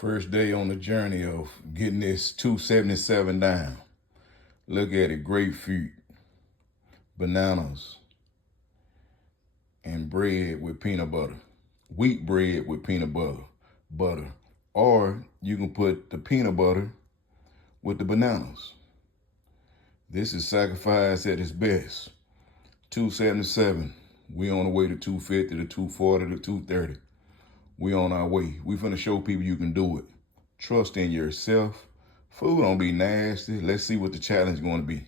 First day on the journey of getting this 277 down. Look at it, grapefruit, bananas, and bread with peanut butter. Wheat bread with peanut butter. Or you can put the peanut butter with the bananas. This is sacrifice at its best. 277. We on the way to 250 to 240 to 230. We on our way. We finna show people you can do it. Trust in yourself. Food don't be nasty. Let's see what the challenge is going to be.